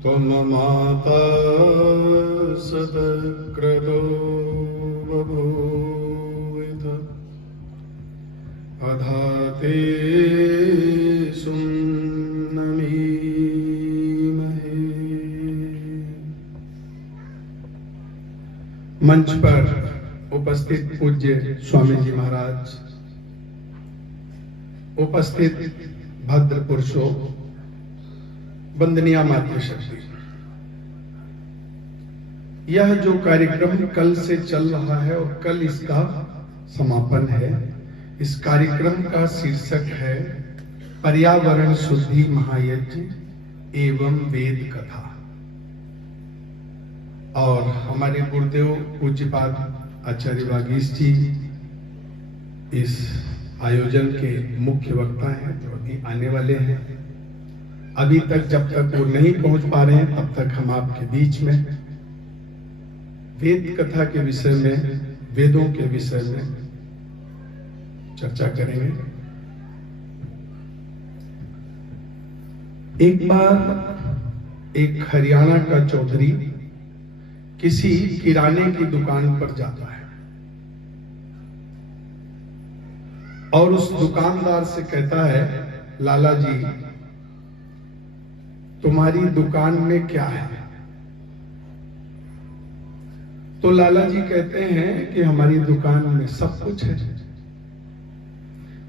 त्वं माता सदक्रतो बभूवित अधाते सुन्नमीमहे। मंच पर उपस्थित पूज्य स्वामी जी महाराज, उपस्थित भद्र पुरुषों, वंदनीय मातृशक्ति, यह जो कार्यक्रम कल से चल रहा है और कल इसका समापन है, इस कार्यक्रम का शीर्षक है पर्यावरण शुद्धि महायज्ञ एवं वेद कथा। और हमारे गुरुदेव पूज्यपाद आचार्य वागीश जी इस आयोजन के मुख्य वक्ता हैं, जो अभी आने वाले हैं। अभी तक जब तक वो नहीं पहुंच पा रहे हैं, तब तक हम आपके बीच में वेद कथा के विषय में, वेदों के विषय में चर्चा करेंगे। एक बार एक हरियाणा का चौधरी किसी किराने की दुकान पर जाता है और उस दुकानदार से कहता है, लाला जी, तुम्हारी दुकान में क्या है? तो लाला जी कहते हैं कि हमारी दुकान में सब कुछ है।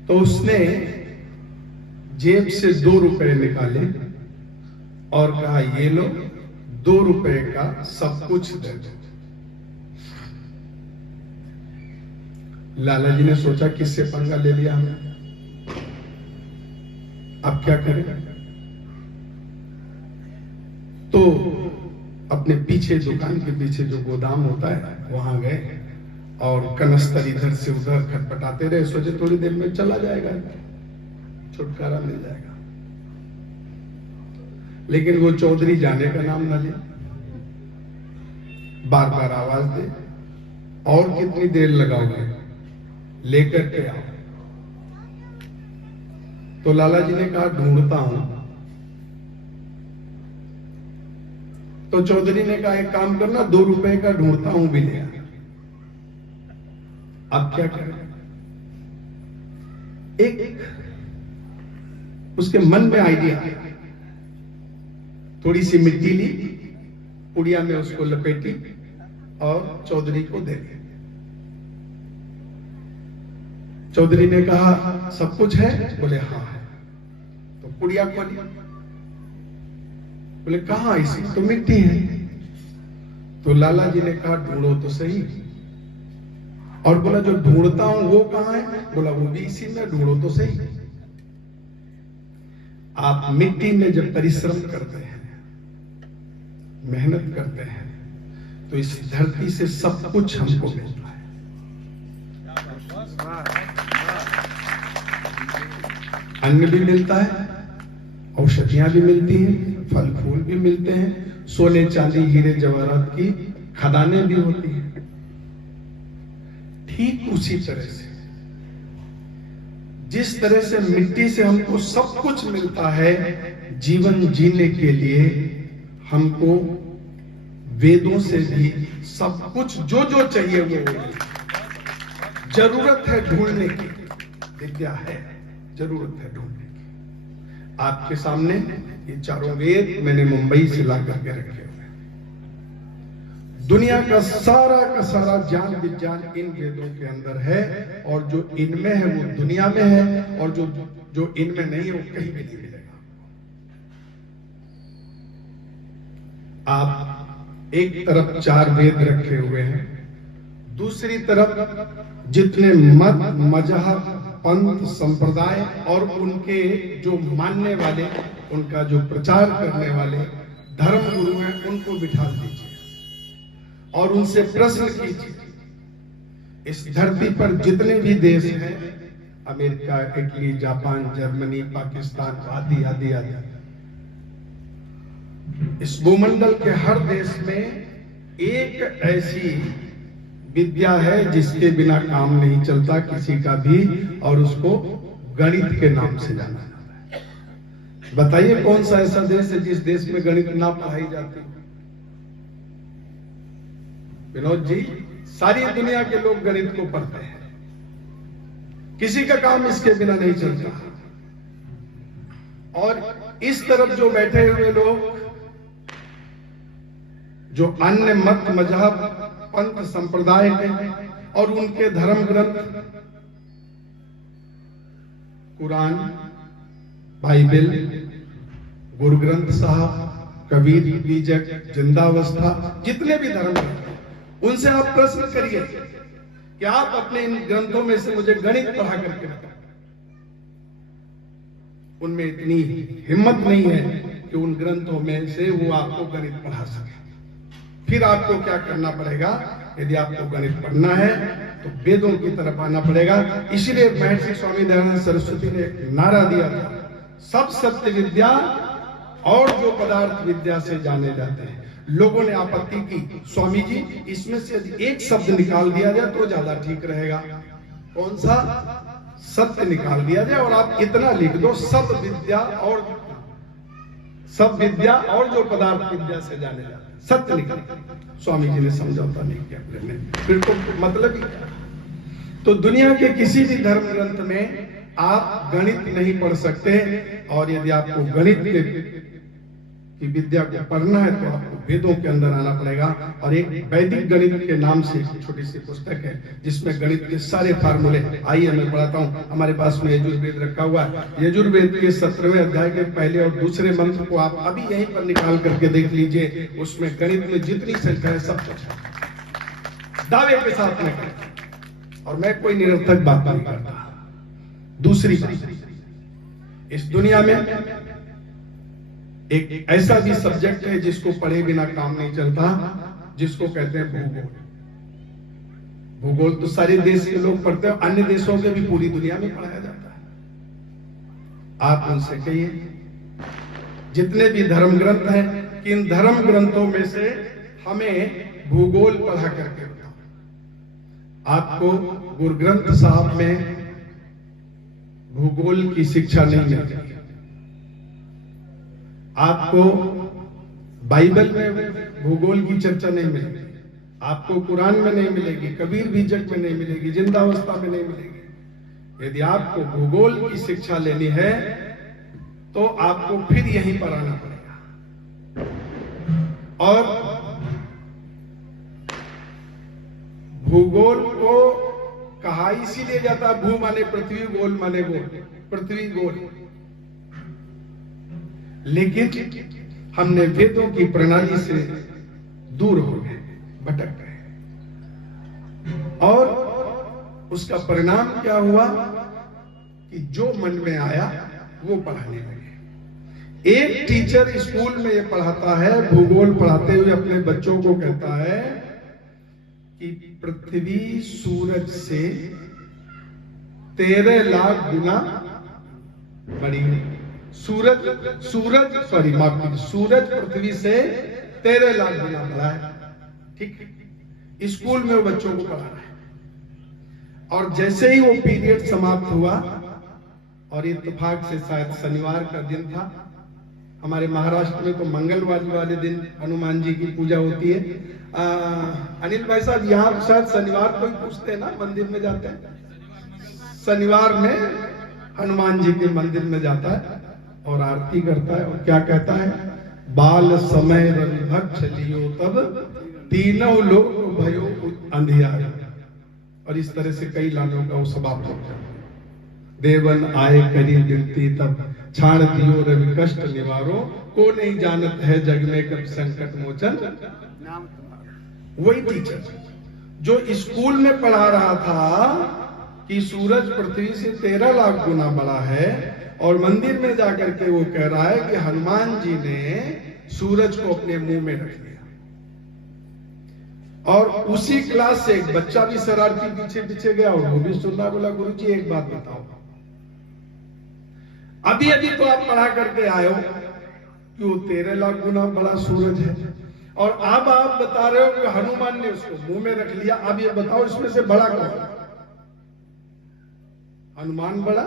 तो उसने जेब से 2 रुपए निकाले और कहा, ये लो, 2 रुपए का सब कुछ दे दो। लाला जी ने सोचा, किससे पंगा ले लिया हमने, अब क्या करें? तो अपने पीछे, दुकान के पीछे जो गोदाम होता है, वहां गए और कनस्तर इधर से उधर खटपटाते रहे। सोचे थोड़ी देर में चला जाएगा, छुटकारा मिल जाएगा। लेकिन वो चौधरी जाने का नाम न ले, बार बार आवाज दे, और कितनी देर लगाओगे, लेकर के आओ। तो लाला जी ने कहा, ढूंढता हूं। तो चौधरी ने कहा, एक काम करना, 2 रुपए का ढूंढता हूं भी ले आ। अब क्या करें? एक उसके मन में आइडिया, थोड़ी सी मिट्टी ली, पुड़िया में उसको लपेटी और चौधरी को दे दी। चौधरी ने कहा, सब कुछ है? बोले हाँ है। तो पुड़िया खोली, बोले कहां, इसमें तो मिट्टी है। तो लाला जी ने कहा, ढूंढो तो सही। और बोला, जो ढूंढता हूं वो कहां है? बोला, वो भी इसी में, ढूंढो तो सही। आप मिट्टी में जब परिश्रम करते हैं, मेहनत करते हैं, तो इस धरती से सब कुछ हमको मिलता है। अन्न भी मिलता है, औषधियां भी मिलती हैं, फल फूल भी मिलते हैं, सोने चांदी हीरे जवाहरात की खदानें भी होती हैं। ठीक उसी तरह से, जिस तरह से मिट्टी से हमको सब कुछ मिलता है, जीवन जीने के लिए हमको वेदों से भी सब कुछ जो जो चाहिए वो जरूरत है ढूंढने की। विद्या है, जरूरत है ढूंढने की। आपके सामने ये चारों वेद मैंने मुंबई से ला करके रखे हुए हैं। दुनिया का सारा ज्ञान विज्ञान इन वेदों के अंदर है, और जो इनमें है वो दुनिया में है, और जो इनमें नहीं है वो कहीं भी नहीं मिलेगा। आप एक तरफ 4 वेद रखे हुए हैं, दूसरी तरफ जितने मत, मजहब, पंथ, संप्रदाय और उनके जो मानने वाले, उनका जो प्रचार करने वाले धर्म गुरु हैं, उनको बिठा दीजिए और उनसे प्रश्न कीजिए। इस धरती पर जितने भी देश हैं, America, Italy, Japan, Germany, Pakistan, आदि आदि आदि, इस भूमंडल के हर देश में एक ऐसी विद्या है जिसके बिना काम नहीं चलता किसी का भी, और उसको गणित के नाम से जाना जाता है। बताइए कौन सा ऐसा देश है जिस देश में गणित ना पढ़ाई जाती? विनोद जी, सारी दुनिया के लोग गणित को पढ़ते हैं, किसी का काम इसके बिना नहीं चलता। और इस तरफ जो बैठे हुए लोग, जो अन्य मत मजहब पंथ संप्रदाय के और उनके धर्म ग्रंथ कुरान, बाइबल, गुरु ग्रंथ साहब, कबीर बीजक, जिंदावस्था, जितने भी धर्म हैं, उनसे आप प्रश्न करिए कि आप अपने इन ग्रंथों में से मुझे गणित पढ़ा करके बताओ। उनमें इतनी हिम्मत नहीं है कि उन ग्रंथों में से वो आपको गणित पढ़ा सके। फिर आपको क्या करना पड़ेगा? यदि आपको गणित पढ़ना है तो वेदों की तरफ आना पड़ेगा। इसलिए महर्षि स्वामी दयानंद सरस्वती ने एक नारा दिया था, सब सत्य विद्या और जो पदार्थ विद्या से जाने जाते हैं। लोगों ने आपत्ति की, स्वामी जी इसमें से यदि एक शब्द निकाल दिया जाए तो ज्यादा ठीक रहेगा। कौन सा? सत्य निकाल दिया जाए और आप इतना लिख दो, सब विद्या और जो पदार्थ विद्या से जाने जाते हैं, सत्य निकाल। स्वामी जी ने समझौता नहीं किया, फिर तो मतलब ही क्या? तो दुनिया के किसी भी धर्म ग्रंथ में आप गणित नहीं पढ़ सकते। और यदि आपको गणित की विद्या को पढ़ना है तो आपको वेदों के अंदर आना पड़ेगा। और एक वैदिक गणित के नाम से एक छोटी सी पुस्तक है जिसमें गणित के सारे फार्मूले, आइए मैं पढ़ाता हूँ। हमारे पास में यजुर्वेद रखा हुआ है। यजुर्वेद के 17वें अध्याय के पहले और दूसरे मंत्र को आप अभी यहीं पर निकाल करके देख लीजिए। उसमें गणित में जितनी संख्या है सब कुछ है, दावे के साथ में। और मैं कोई निरर्थक बात नहीं करता। दूसरी बात, इस दुनिया में एक ऐसा भी सब्जेक्ट है जिसको पढ़े बिना काम नहीं चलता, जिसको कहते हैं भूगोल। भूगोल तो सारे देश के लोग पढ़ते हैं, अन्य देशों के भी पूरी दुनिया में पढ़ाया जाता है। आप उनसे कहिए जितने भी धर्म ग्रंथ हैं कि इन धर्म ग्रंथों में से हमें भूगोल पढ़ा करके बताओ। आपको गुरु ग्रंथ साहब में भूगोल की शिक्षा नहीं मिलती, आपको बाइबल में भूगोल की चर्चा नहीं मिलेगी, आपको कुरान में नहीं मिलेगी, कबीर बीजक में नहीं मिलेगी, जिंदावस्था में नहीं मिलेगी। यदि आपको भूगोल की शिक्षा लेनी है तो आपको फिर यहीं पर आना पड़ेगा। और भूगोल को कहा इसीलिए जाता, भू माने पृथ्वी, गोल माने गोल, पृथ्वी गोल। लेकिन हमने वेदों की प्रणाली से दूर हो गए, भटक गए। और उसका परिणाम क्या हुआ कि जो मन में आया वो पढ़ाने लगे। एक टीचर स्कूल में ये पढ़ाता है, भूगोल पढ़ाते हुए अपने बच्चों को कहता है कि पृथ्वी सूरज से 13 लाख गुना बड़ी है। सूरज पृथ्वी से 13 लाख गुना बड़ा है। ठीक, स्कूल में वो बच्चों को पढ़ा रहा है। और जैसे ही वो पीरियड समाप्त हुआ, और इत्तेफाक से शायद शनिवार का दिन था, हमारे महाराष्ट्र में तो मंगलवार वाले दिन हनुमान जी की पूजा होती है। अनिल भाई साहब, यहाँ शायद शनिवार को ही पूछते हैं ना, मंदिर में जाते हैं। शनिवार में हनुमान जी के मंदिर में जाता है और आरती करता है, और क्या कहता है? बाल समय रवि भक्त चलियो तब तीनों लोग भयो अंधियार। और इस तरह से कई लानों का वो समाप्त हो जाता है। देवन आए करी गिनती तब छाड़ दियो रवि कष्ट निवारो, को नहीं जानत है जग में कब संकट मोचन नाम तुम्हारा। वही टीचर जो स्कूल में पढ़ा रहा था कि सूरज पृथ्वी से 13 लाख गुना बड़ा है, और मंदिर में जाकर के वो कह रहा है कि हनुमान जी ने सूरज को अपने मुंह में रख लिया। और उसी क्लास से एक बच्चा भी शरारती पीछे पीछे गया और वो भी सुनना, बोला गुरुजी एक बात बताओ, अभी अभी तो आप पढ़ा करके आए हो कि वो 13 लाख गुना बड़ा सूरज है, और अब आप बता रहे हो कि हनुमान ने उसको मुंह में रख लिया। अब ये बताओ इसमें से बड़ा कौन? हनुमान बड़ा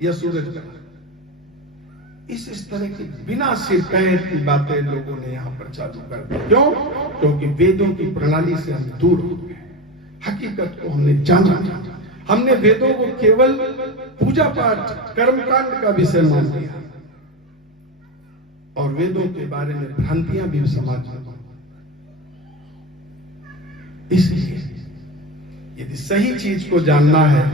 या सूरज बड़ा? इस तरह की बिना सिर पैर की बातें लोगों ने यहाँ पर चालू कर दी। क्यों? क्योंकि वेदों की प्रणाली से हम दूर हो गए, हकीकत को हमने जाना, हमने वेदों को केवल पूजा पाठ कर्मकांड का विषय मान लिया और वेदों के बारे में भ्रांतियां भी समाज में। इसलिए यदि सही चीज को जानना है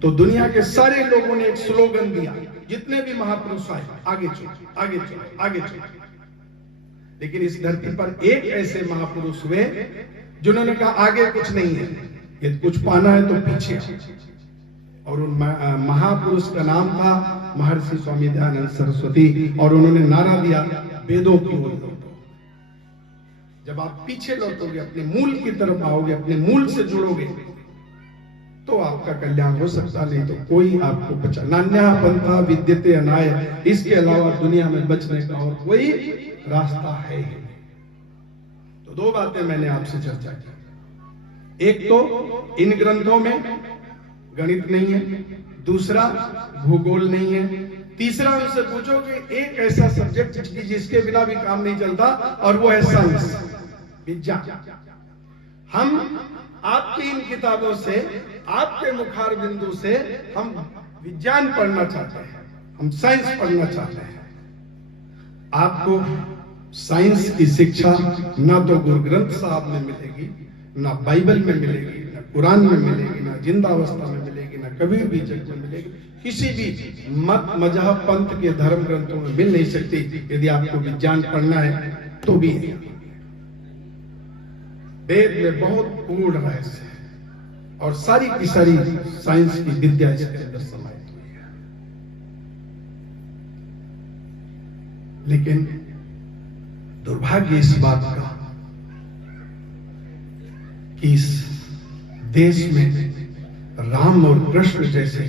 तो दुनिया के सारे लोगों ने एक स्लोगन दिया, जितने भी महापुरुष आए, आगे चलो, आगे चलो, आगे चलो। लेकिन इस धरती पर एक ऐसे महापुरुष हुए जिन्होंने कहा आगे कुछ नहीं है, यदि कुछ पाना है तो पीछे। और उन महापुरुष का नाम था महर्षि स्वामी दयानंद सरस्वती, और उन्होंने नारा दिया, वेदों की ओर लौटो। जब आप पीछे लौटोगे, अपने मूल की तरफ आओगे, अपने मूल से जुड़ोगे, तो आपका कल्याण हो सकता, नहीं तो कोई आपको बचा। नान्या पंथा विद्यते अनाय, इसके अलावा दुनिया में बचने का और कोई रास्ता है ही नहीं। तो दो बातें मैंने आपसे चर्चा की, एक तो इन ग्रंथों में गणित नहीं है, दूसरा भूगोल नहीं है, तीसरा उनसे पूछो कि एक ऐसा सब्जेक्ट जिसके बिना भी काम नहीं चलता, और वो है साइंस, विज्ञान। हम आपकी इन किताबों से, आपके मुखार बिंदु से हम विज्ञान पढ़ना चाहते हैं, हम साइंस पढ़ना चाहते हैं। आपको साइंस की शिक्षा ना तो गुरु ग्रंथ साहब में मिलेगी, ना बाइबल में मिलेगी, ना कुरान में मिलेगी, ना जिंदा अवस्था में मिलेगी, ना कबीर भी जग में मिलेगी, किसी भी मत मजहब पंथ के धर्म ग्रंथों में मिल नहीं सकती। यदि आपको विज्ञान पढ़ना है तो भी वेद में बहुत पूर्ण रहस्य है और सारी की सारी साइंस की विद्या इसके अंदर समाहित हुई है। लेकिन दुर्भाग्य इस बात का कि इस देश में राम और कृष्ण जैसे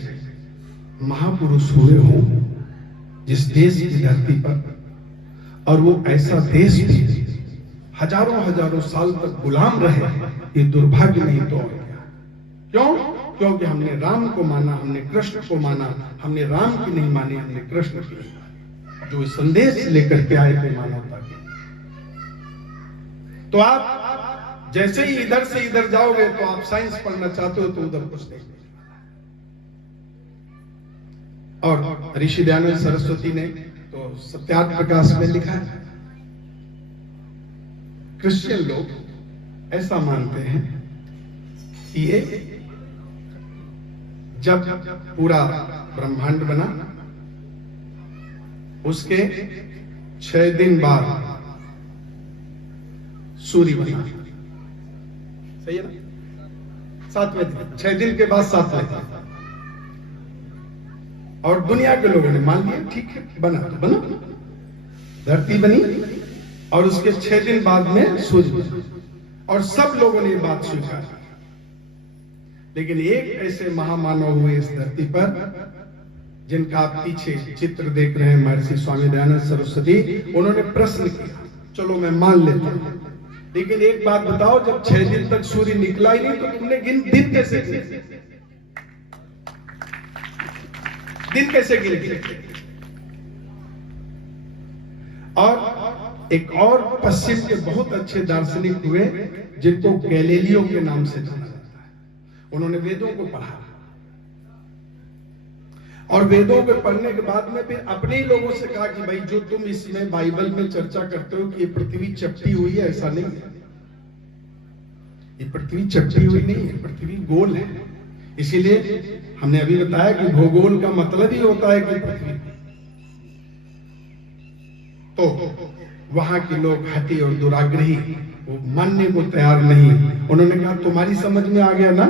महापुरुष हुए हों जिस देश की धरती पर, और वो ऐसा देश भी हजारों हजारों साल तक गुलाम रहे, ये दुर्भाग्य नहीं तो और क्या। क्यों? क्योंकि हमने राम को माना, हमने कृष्ण को माना, हमने राम की नहीं मानी, हमने कृष्ण की जो संदेश लेकर के आए थे मानवता के। तो आप जैसे ही इधर से इधर जाओगे तो आप साइंस पढ़ना चाहते हो तो उधर कुछ नहीं। और ऋषि दयानंद सरस्वती ने तो सत्यार्थ प्रकाश में लिखा है, क्रिश्चियन लोग ऐसा मानते हैं कि ये जब पूरा ब्रह्मांड बना उसके 6 दिन बाद सूर्य बना। सही है ना? 7वें दिन, 6 दिन के बाद 7वें दिन। और दुनिया के लोगों ने मान लिया, ठीक है, बना तो बना, धरती बनी और उसके 6 दिन बाद में सूर्य बना, और सब लोगों ने ये बात स्वीकार की। लेकिन एक ऐसे महामानव हुए इस धरती पर जिनका आप पीछे चित्र देख रहे हैं, महर्षि स्वामी दयानंद सरस्वती, उन्होंने प्रश्न किया, चलो मैं मान लेता हूं, लेकिन एक बात बताओ, जब 6 दिन तक सूर्य निकला ही नहीं तो तुमने दिन कैसे गिने? दिन कैसे गिने? और एक और पश्चिम के बहुत अच्छे दार्शनिक हुए जिनको गैलीलियो के नाम से जाना जाता है। उन्होंने वेदों को पढ़ा और वेदों को पढ़ने के बाद में फिर अपने ही लोगों से कहा कि भाई जो तुम इसमें बाइबल में चर्चा करते हो कि ये पृथ्वी चपटी हुई है, ऐसा नहीं है, ये पृथ्वी चपटी हुई नहीं है, पृथ्वी गोल है। इसीलिए हमने अभी बताया कि भूगोल का मतलब ही होता है कि पृथ्वी। तो वहां के लोग हठी और दुराग्रही, वो मानने को तैयार नहीं। उन्होंने कहा तुम्हारी समझ में आ गया ना?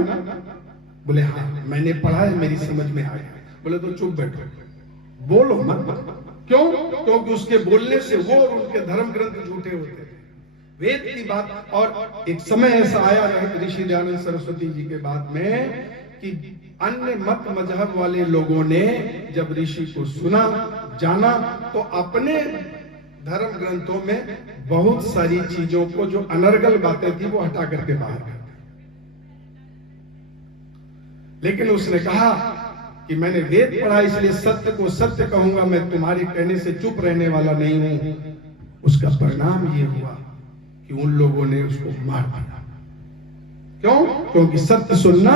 बोले हाँ मैंने पढ़ा है, मेरी समझ में आ गया। बोले तो चुप बैठो, बोलो मत। क्यों? क्योंकि उसके बोलने से वो और उनके धर्म ग्रंथ झूठे होते थे, वेद की बात। और एक समय ऐसा आया ऋषि दयानंद सरस्वती जी के बाद में कि अन्य मत मजहब वाले लोगों ने जब ऋषि को सुना, जाना, तो अपने धर्म ग्रंथों में बहुत सारी चीजों को, जो अनर्गल बातें थी, वो हटा करके बाहर कर दी। लेकिन उसने कहा कि मैंने वेद पढ़ा इसलिए सत्य को सत्य कहूंगा, मैं तुम्हारे कहने से चुप रहने वाला नहीं हूं, उसका परिणाम ये हुआ कि उन लोगों ने उसको मार दिया। क्यों? क्योंकि सत्य सुनना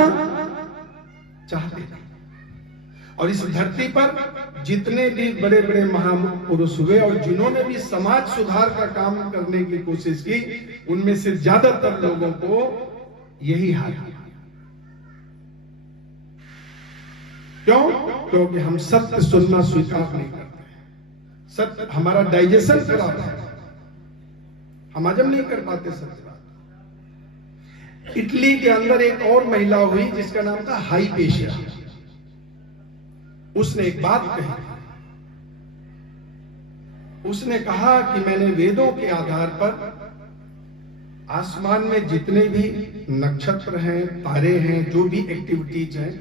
चाहते थे। और इस धरती पर जितने भी बड़े बड़े महापुरुष हुए और जिन्होंने भी समाज सुधार का काम करने की कोशिश की, उनमें से ज्यादातर लोगों को यही हाल है। क्यों? क्योंकि हम सत्य सुनना स्वीकार नहीं करते। सत्य हमारा डाइजेशन खराब है, हम हजम नहीं कर पाते सत्य बात। इटली के अंदर एक और महिला हुई जिसका नाम था हाइपेशिया। उसने एक बात कही, उसने कहा कि मैंने वेदों के आधार पर आसमान में जितने भी नक्षत्र हैं, तारे हैं, जो भी एक्टिविटीज हैं,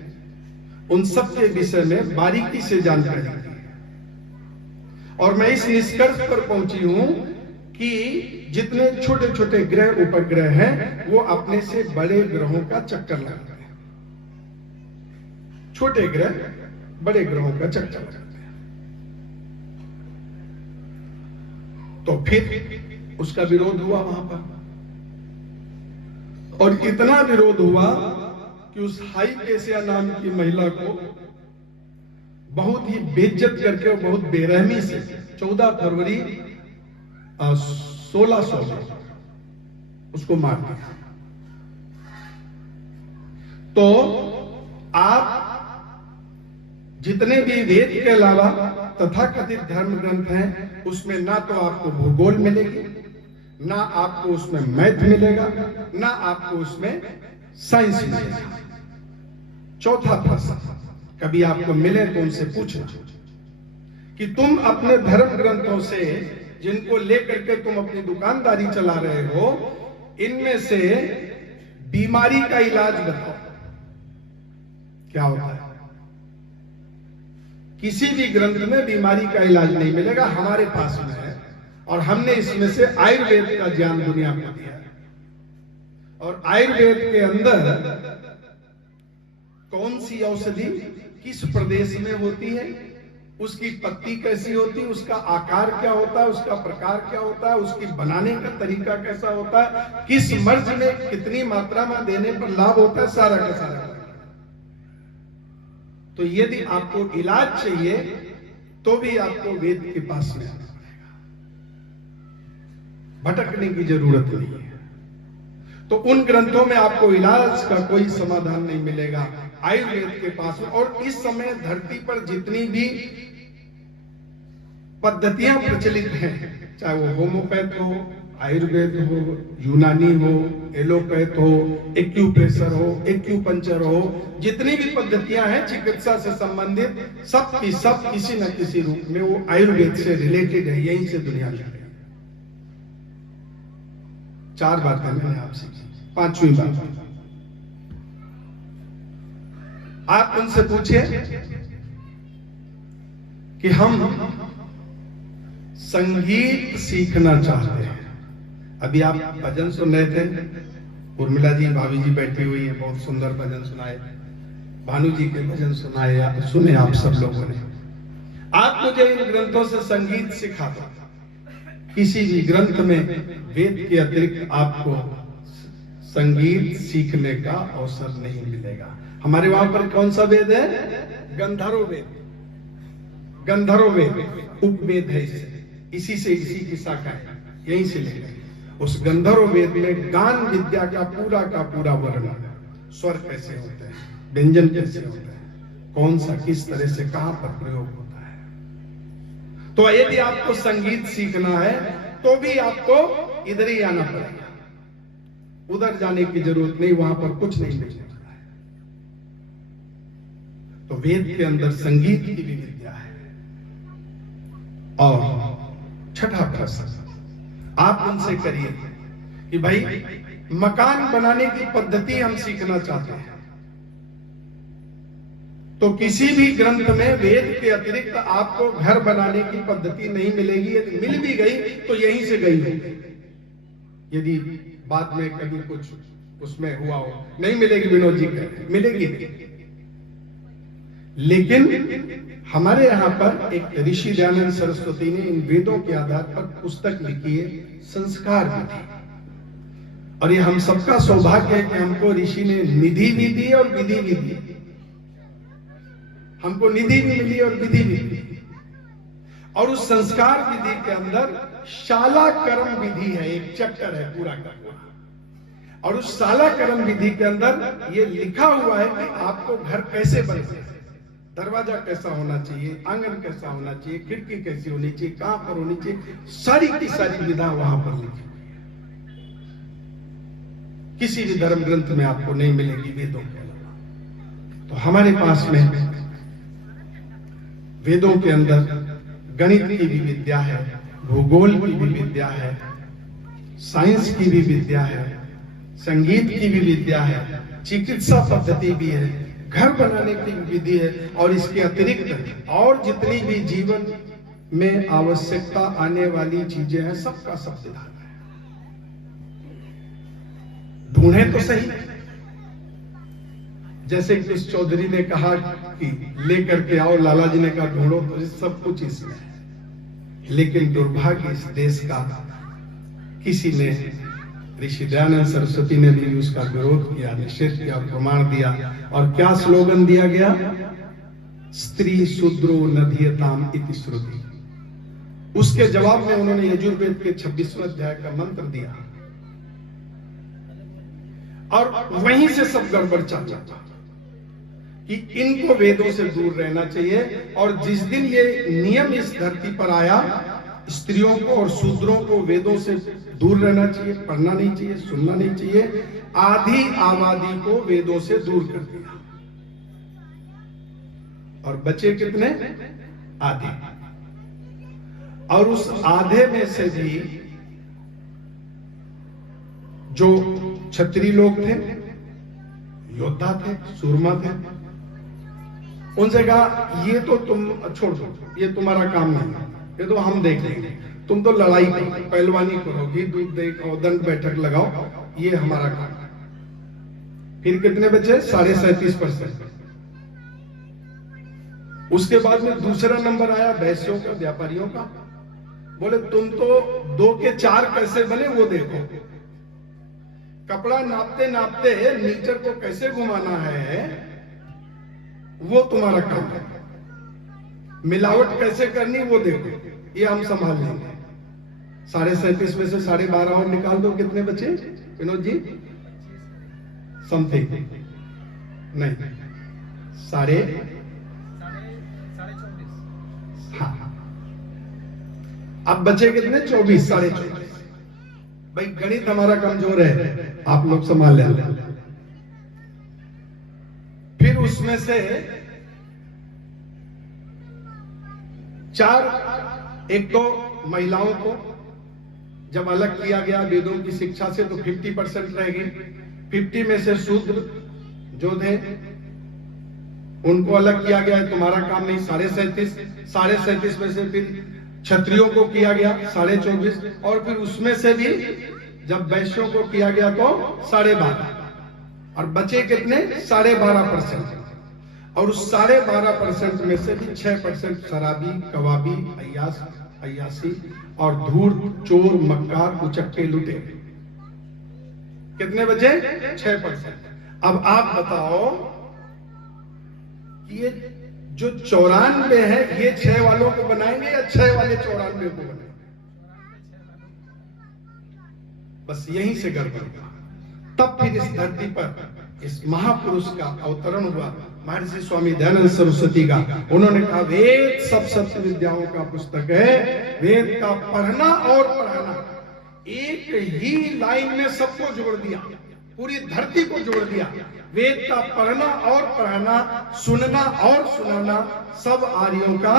उन सब के विषय में बारीकी से जानकारी दी है। और मैं इस निष्कर्ष पर पहुंची हूं कि जितने छोटे छोटे ग्रह उपग्रह हैं वो अपने से बड़े ग्रहों का चक्कर लगाते हैं। छोटे ग्रह बड़े ग्रहों का चक्कर लगाते हैं। तो फिर उसका विरोध हुआ वहां पर, और इतना विरोध हुआ कि उस हाइपेशिया नाम की महिला को बहुत ही बेइज्जत करके और बहुत बेरहमी से 14 फरवरी 1600 में उसको मार दिया। तो आप जितने भी वेद के अलावा तथाकथित धर्म ग्रंथ हैं, उसमें ना तो आपको भूगोल मिलेगी, ना आपको उसमें मैथ मिलेगा, ना आपको उसमें साइंस मिलेगा। चौथा प्रश्न, कभी आपको मिले तो उनसे पूछना कि तुम अपने धर्म ग्रंथों से जिनको लेकर के तुम अपनी दुकानदारी चला रहे हो, इनमें से बीमारी का इलाज बताओ क्या होता है। किसी भी ग्रंथ में बीमारी का इलाज नहीं मिलेगा, हमारे पास में है, और हमने इसमें से आयुर्वेद का ज्ञान दुनिया को दिया है। और आयुर्वेद के अंदर कौन सी औषधि किस प्रदेश में होती है, उसकी पत्ती कैसी होती है, उसका आकार क्या होता है, उसका प्रकार क्या होता है, उसकी बनाने का तरीका कैसा होता है, किस मर्ज में कितनी मात्रा में देने पर लाभ होता है, सारा का सारा। तो यदि आपको इलाज चाहिए तो भी आपको वेद के पास में आना पड़ेगा, भटकने की जरूरत नहीं है। तो उन ग्रंथों में आपको इलाज का कोई समाधान नहीं मिलेगा, आयुर्वेद के पास में। और इस समय धरती पर जितनी भी पद्धतियां प्रचलित हैं, चाहे वो होम्योपैथ हो, आयुर्वेद हो, यूनानी हो, एलोपैथ हो, एक्यूप्रेशर हो, एक्यूपंक्चर हो, जितनी भी पद्धतियां हैं चिकित्सा से संबंधित, सब की सब किसी न किसी रूप में वो आयुर्वेद से रिलेटेड है, यहीं से दुनिया चल रही है। 4 बातें मैंने आपसे की, 5वीं बात आप उनसे पूछिए कि हम संगीत सीखना चाहते हैं। अभी आप भजन सुन रहे थे, उर्मिला जी भाभी जी बैठी हुई है, बहुत सुंदर भजन सुनाए, भानु जी के भजन सुनाए, सुने आप सब लोगों ने। आप मुझे इन ग्रंथों से संगीत सिखा दो, किसी भी ग्रंथ में वेद के अतिरिक्त आपको संगीत सीखने का अवसर नहीं मिलेगा। हमारे वहां पर कौन सा वेद है? गंधर्व वेद। गंधर्व वेद उपवेद है, इसी से इसी की शाखा है, यहीं से लेकर उस गंधर्व वेद में गान विद्या का पूरा वर्णन, स्वर कैसे होते हैं, व्यंजन कैसे होते हैं, कौन सा किस तरह से कहां पर प्रयोग होता है। तो यदि आपको संगीत सीखना है तो भी आपको इधर ही आना पड़ेगा, उधर जाने की जरूरत नहीं, वहां पर कुछ नहीं मिलने वाला है। तो वेद के अंदर संगीत की भी विद्या है। और छठा प्रश्न आप उनसे करिए कि भाई मकान बनाने की पद्धति हम सीखना चाहते हैं, तो किसी भी ग्रंथ में वेद के अतिरिक्त आपको घर बनाने की पद्धति नहीं मिलेगी। यदि मिल भी गई तो यहीं से गई होगी, यदि बाद में कभी कुछ उसमें हुआ हो। नहीं मिलेगी, विनोद जी कहते मिलेगी। लेकिन हमारे यहाँ पर एक ऋषि दयानंद सरस्वती ने इन वेदों के आधार पर पुस्तक लिखी है, संस्कार विधि। और ये हम सबका सौभाग्य है कि हमको ऋषि ने निधि भी दी और विधि भी दी। हमको निधि भी मिली और विधि भी मिली। और उस संस्कार विधि के अंदर शाला कर्म विधि है, एक चैप्टर है पूरा का पूरा। और उस शाला कर्म विधि के अंदर ये लिखा हुआ है कि आपको घर कैसे बने, दरवाजा कैसा होना चाहिए, आंगन कैसा होना चाहिए, खिड़की कैसी होनी चाहिए, कहां पर होनी चाहिए, सारी की सारी विधा वहां पर लिखी हुई है। किसी भी धर्म ग्रंथ में आपको नहीं मिलेगी वेदों के अलावा। तो हमारे पास में वेदों के अंदर गणित की भी विद्या है, भूगोल की भी विद्या है, साइंस की भी विद्या है, संगीत की भी विद्या है, चिकित्सा पद्धति भी है, घर बनाने की विधि है, और इसके अतिरिक्त और जितनी भी जीवन में आवश्यकता आने वाली चीजें हैं, सबका सब विधान है। ढूंढे तो सही। जैसे कि उस चौधरी ने कहा कि लेकर के आओ, लाला जी ने कहा ढूंढो, तो सब कुछ इसमें है। लेकिन दुर्भाग्य इस देश का, किसी ने, ऋषि दयानंद सरस्वती ने भी उसका विरोध किया, निषेध किया, प्रमाण दिया। और क्या स्लोगन दिया गया? स्त्री शूद्रो नधीयताम इति श्रुति। उसके जवाब में उन्होंने यजुर्वेद के 26वें अध्याय का मंत्र दिया, और वहीं से सब गड़बड़ चल जाता कि इनको वेदों से दूर रहना चाहिए। और जिस दिन ये नियम इस धरती पर आया, स्त्रियों को और शूद्रों को वेदों से दूर रहना चाहिए, पढ़ना नहीं चाहिए, सुनना नहीं चाहिए, आधी आबादी को वेदों से दूर कर दिया। और बचे कितने? आधे। और उस आधे में से भी जो क्षत्रिय लोग थे, योद्धा थे, सूरमा थे, उनसे कहा ये तो तुम छोड़ दो, ये तुम्हारा काम नहीं है, ये तो हम देख लेंगे, तुम तो लड़ाई करो, पहलवानी करो, घी दूध देखो, दंड बैठक लगाओ, ये हमारा काम है। फिर कितने बचे? 37.5%। उसके बाद में दूसरा नंबर आया वैश्यों का, व्यापारियों का। बोले तुम तो 2 के 4 कैसे बने वो देखो, कपड़ा नापते नापते मीटर को कैसे घुमाना है वो तुम्हारा काम है, मिलावट कैसे करनी वो देखो, ये हम संभाल लेंगे। 37.5 में से 12.5 और निकाल दो, कितने बचे विनोद जी? समथिंग नहीं, साढ़े हाँ। अब बचे कितने? 24, 24.5। भाई गणित हमारा कमजोर है, आप लोग संभाल लें। फिर उसमें से 4, एक तो महिलाओं को जब अलग किया गया वेदों की शिक्षा से तो 50% रह गई। 50 में से शूद्र जो थे उनको अलग किया गया, तुम्हारा काम नहीं, 37.5 में से फिर क्षत्रियों को किया गया 24.5, और फिर उसमें से भी जब वैश्यों को किया गया तो 12.5, और बचे कितने? 12.5%। और उस 12.5% में से भी 6% शराबी, कबाबी, अय्यासी और धूर्त, चोर, मक्कार, कुचक्के, लुटे। कितने बचे? 6%। अब आप बताओ कि ये जो 94 है, ये 6 वालों को बनाएंगे या 6 वाले 94 को बनाएंगे? बस यहीं से गड़बड़ हुआ। तब फिर इस धरती पर इस महापुरुष का अवतरण हुआ, महर्षि स्वामी दयानंद सरस्वती का। उन्होंने कहा वेद सब सप्त विद्याओं का पुस्तक है, वेद का पढ़ना और पढ़ाना, एक ही लाइन में सबको जोड़ दिया, पूरी धरती को जोड़ दिया। वेद का पढ़ना और पढ़ाना, सुनना और सुनाना सब आर्यों का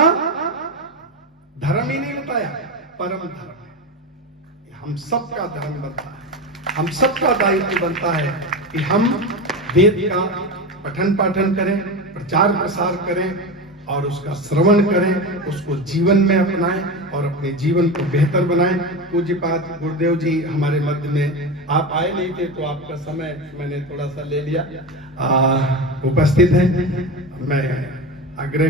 धर्म ही नहीं बताया, परम धर्म है। हम सबका धर्म बनता है, हम सबका दायित्व बनता है कि हम वेद का पठन पाठन करें, प्रचार प्रसार करें और उसका श्रवण करें, उसको जीवन में अपनाएं और अपने जीवन को बेहतर बनाएं। पूज्यपाद गुरुदेव जी हमारे मध्य में, आप आए नहीं थे तो आपका समय मैंने थोड़ा सा ले लिया, उपस्थित हैं। मैं आग्रह